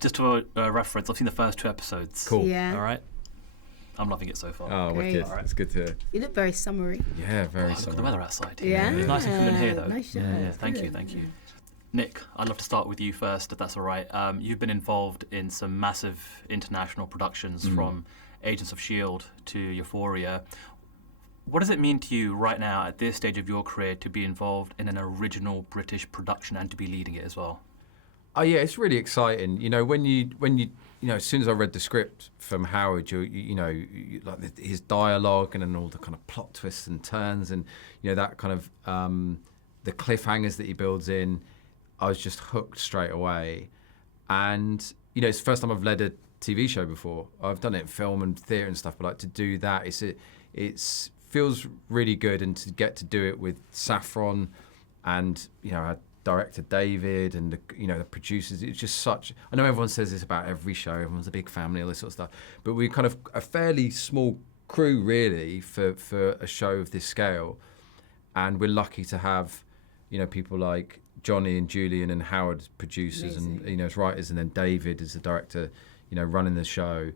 Just for reference, I've seen the first 2 episodes. Cool. Yeah. All right. I'm loving it so far. Oh, Great. wicked. It's good to. You look very summery. Yeah, very Look at the summery. weather outside. Yeah. It's nice and cool in here, though. Nice show. Yeah, thank you. Nick, I'd love to start with you first, if that's all right. You've been involved in some massive international productions, from Agents of S.H.I.E.L.D. to Euphoria. What does it mean to you right now, at this stage of your career, to be involved in an original British production and to be leading it as well? Oh yeah, it's really exciting. You know, when you as soon as I read the script from Howard, like his dialogue and then all the kind of plot twists and turns and that kind of the cliffhangers that he builds in, I was just hooked straight away. And it's the first time I've led a TV show before. I've done it in film and theatre and stuff, but like to do that, it's feels really good, and to get to do it with Saffron and our director David and the producers. It's just such. I know everyone says this about every show. Everyone's a big family, all this sort of stuff. But we're kind of a fairly small crew, really, for a show of this scale, and we're lucky to have people like Johnny and Julian and Howard as producers. Amazing. And as writers, and then David as the director, running the show.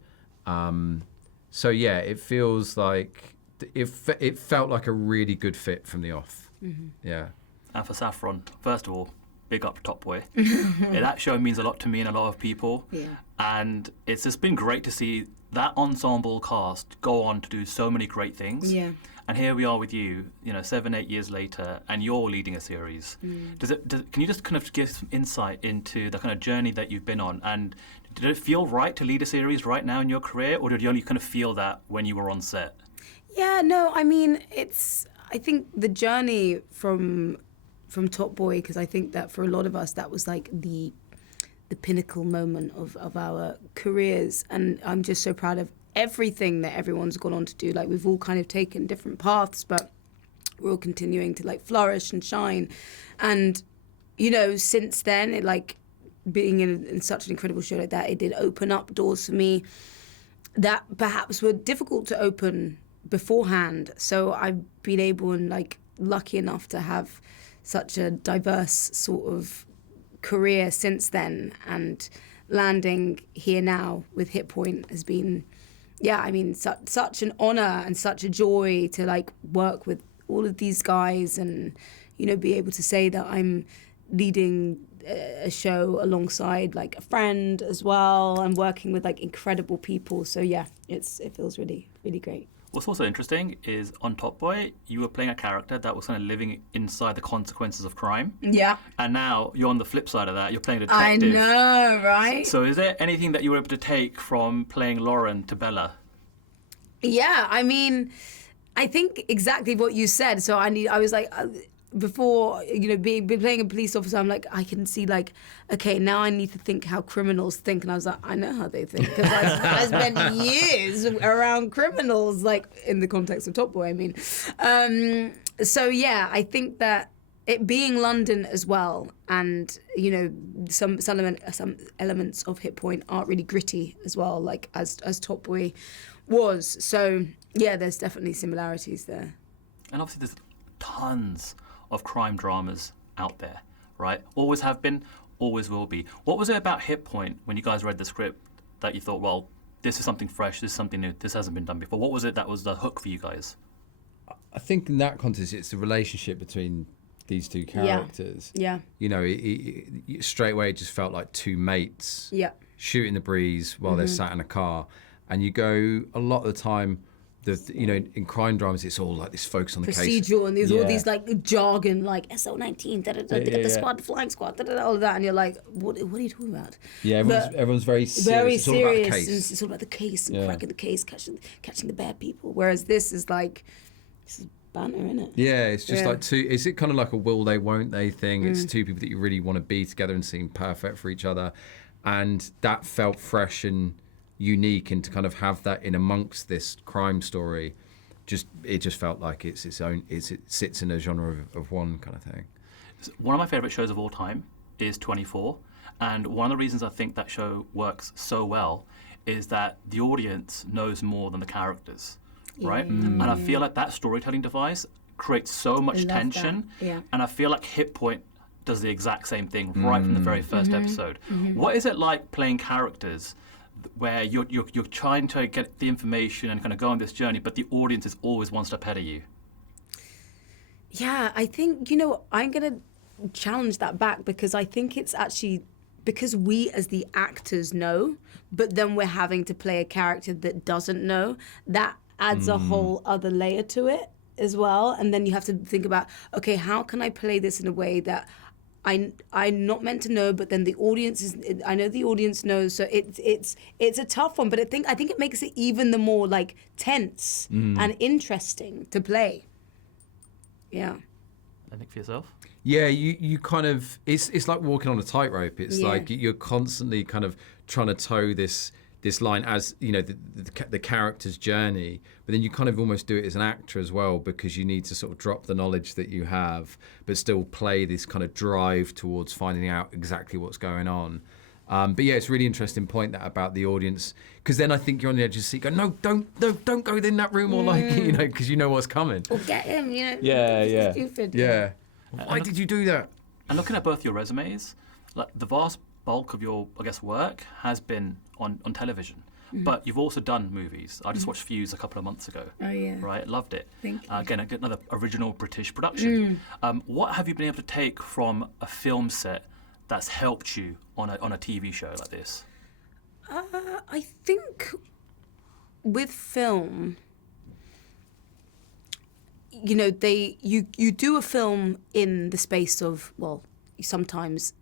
So yeah, it feels like it felt like a really good fit from the off. Mm-hmm. Yeah. And for Saffron, first of all, big up to Top Boy. Yeah, that show means a lot to me and a lot of people. Yeah. And it's just been great to see that ensemble cast go on to do so many great things. Yeah. And here we are with you, 7, 8 years later, and you're leading a series. Can you just kind of give some insight into the kind of journey that you've been on? And did it feel right to lead a series right now in your career, or did you only kind of feel that when you were on set? Yeah, no, I mean, I think the journey from Top Boy, because I think that for a lot of us, that was like the pinnacle moment of our careers. And I'm just so proud of everything that everyone's gone on to do. Like, we've all kind of taken different paths, but we're all continuing to like flourish and shine. And, since then, it like being in such an incredible show like that, it did open up doors for me that perhaps were difficult to open beforehand. So I've been able and like lucky enough to have such a diverse sort of career since then, and landing here now with Hit Point has been, such an honor and such a joy to like work with all of these guys and be able to say that I'm leading a show alongside like a friend as well, and working with like incredible people. So yeah, it feels really, really great. What's also interesting is on Top Boy, you were playing a character that was kind of living inside the consequences of crime. Yeah. And now you're on the flip side of that. You're playing a detective. I know, right? So is there anything that you were able to take from playing Lauren to Bella? Yeah, I mean, I think exactly what you said. So I was like, before, being playing a police officer, I'm like, I can see like, okay, now I need to think how criminals think. And I was like, I know how they think, because I spent years around criminals, like in the context of Top Boy, I mean. So yeah, I think that it being London as well, and some elements of Hit Point are really gritty as well, like as Top Boy was. So yeah, there's definitely similarities there. And obviously there's tons of crime dramas out there, right? Always have been, always will be. What was it about Hit Point when you guys read the script that you thought, well, this is something fresh, this is something new, this hasn't been done before? What was it that was the hook for you guys? I think in that context, it's the relationship between these two characters. Yeah. Straight away, it just felt like two mates shooting the breeze while they're sat in a car. And you go, a lot of the time, in crime dramas, it's all like this focus on the case. Procedural, and there's all these like jargon, like SO19, the squad, the flying squad, all of that, and you're like, what are you talking about? Yeah, everyone's very serious. Very it's serious. All about the case. And it's all about the case and cracking the case, catching the bad people. Whereas this is like, this is banter, isn't it? Yeah, it's just like two. Is it kind of like a will they, won't they thing? It's two people that you really want to be together and seem perfect for each other, and that felt fresh and unique, and to kind of have that in amongst this crime story, it just felt like it's its own. It sits in a genre of one kind of thing. One of my favourite shows of all time is 24, and one of the reasons I think that show works so well is that the audience knows more than the characters, right? And I feel like that storytelling device creates so much tension, and I feel like Hit Point does the exact same thing right from the very first episode. What is it like playing characters where you're trying to get the information and kind of go on this journey, but the audience is always one step ahead of you? Yeah, I think, I'm going to challenge that back, because I think it's actually because we as the actors know, but then we're having to play a character that doesn't know. That adds a whole other layer to it as well. And then you have to think about, okay, how can I play this in a way that I'm not meant to know, but then the audience I know the audience knows. So it's a tough one, but I think it makes it even the more like tense and interesting to play. Yeah. Anything for yourself? Yeah, you kind of, it's like walking on a tightrope. It's like you're constantly kind of trying to toe this line as, the character's journey, but then you kind of almost do it as an actor as well, because you need to sort of drop the knowledge that you have, but still play this kind of drive towards finding out exactly what's going on. But yeah, it's a really interesting point that about the audience, because then I think you're on the edge of the seat going, no, don't go in that room, or because you know what's coming. Or get him, Yeah. Stupid. Yeah. Why did you do that? And looking at both your resumes, like the vast bulk of your, I guess, work has been on television. But you've also done movies. I just watched Fuse a couple of months ago. Oh, yeah. Right? Loved it. Thank you. Again, another original British production. What have you been able to take from a film set that's helped you on a TV show like this? I think with film, you do a film in the space of, well, sometimes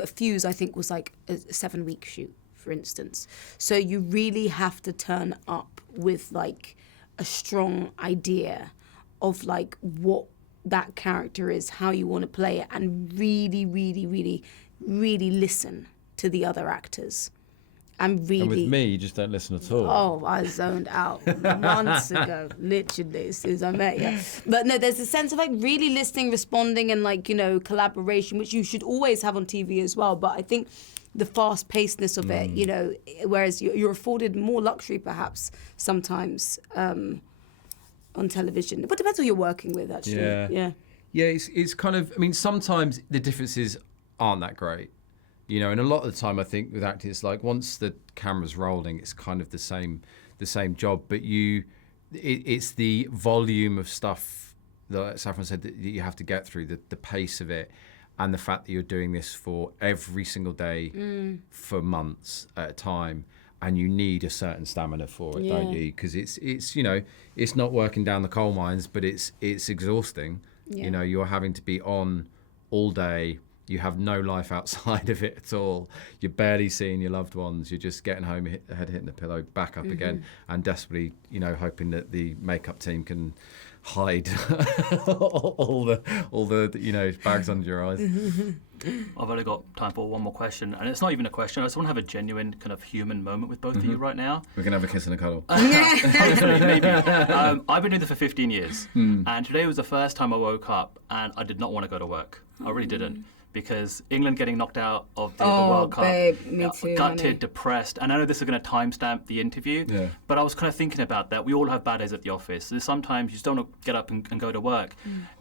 a Fuse, I think, was like a 7-week shoot, for instance. So you really have to turn up with like a strong idea of like what that character is, how you want to play it, and really, really, really, really listen to the other actors. And with me, you just don't listen at all. Oh, I zoned out months ago, literally, as soon as I met you. But no, there's a sense of like really listening, responding, and like, collaboration, which you should always have on TV as well. But I think the fast-pacedness of it, whereas you're afforded more luxury perhaps sometimes on television. But it depends who you're working with, actually. Yeah, it's kind of, sometimes the differences aren't that great. And a lot of the time I think with acting, it's like once the camera's rolling, it's kind of the same job. But it's the volume of stuff that Saffron said that you have to get through, the pace of it, and the fact that you're doing this for every single day for months at a time, and you need a certain stamina for it, don't you? Because it's not working down the coal mines, but it's exhausting. Yeah. You're having to be on all day. You have no life outside of it at all. You're barely seeing your loved ones. You're just getting home, head hitting the pillow, back up again, and desperately, hoping that the makeup team can hide all the bags under your eyes. I've only got time for one more question, and it's not even a question. I just want to have a genuine kind of human moment with both of you right now. We can have a kiss and a cuddle. Hopefully, maybe. I've been doing this for 15 years, and today was the first time I woke up, and I did not want to go to work. I really didn't. Because England getting knocked out of the World Cup, babe, me too, gutted, honey. Depressed, and I know this is going to timestamp the interview, but I was kind of thinking about that. We all have bad days at the office. So sometimes you just don't want to get up and go to work.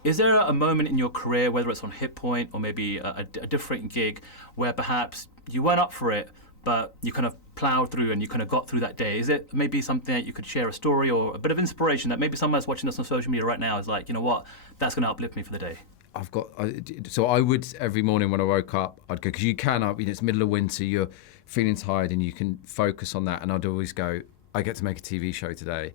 Is there a moment in your career, whether it's on Hit Point or maybe a different gig, where perhaps you weren't up for it, but you kind of plowed through and you kind of got through that day? Is it maybe something that you could share a story or a bit of inspiration that maybe someone that's watching us on social media right now is like, you know what, that's going to uplift me for the day? So I would, every morning when I woke up, I'd go, because you can, it's middle of winter, you're feeling tired and you can focus on that. And I'd always go, I get to make a TV show today.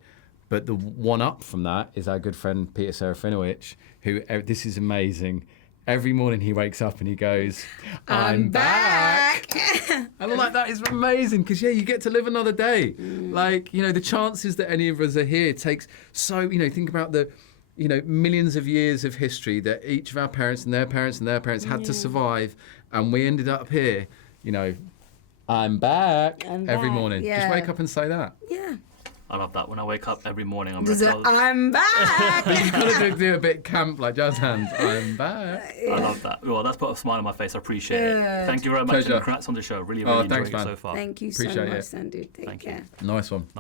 But the one up from that is our good friend Peter Serafinowicz, who, this is amazing. Every morning he wakes up and he goes, I'm back. And I'm like, that is amazing, because you get to live another day. Like, the chances that any of us are here takes so, think about the, millions of years of history that each of our parents and their parents and their parents had to survive, and we ended up here, I'm back every morning. Yeah. Just wake up and say that. Yeah. I love that. When I wake up every morning, I'm I'm back. You've got to do a bit camp, like jazz hands. I'm back. I love that. Well, that's put a smile on my face. I appreciate it. Thank you very much. Pleasure. And congrats on the show. Really enjoyed it so far. Thank you Appreciate so much, it. Sandhu. Take care. Nice one.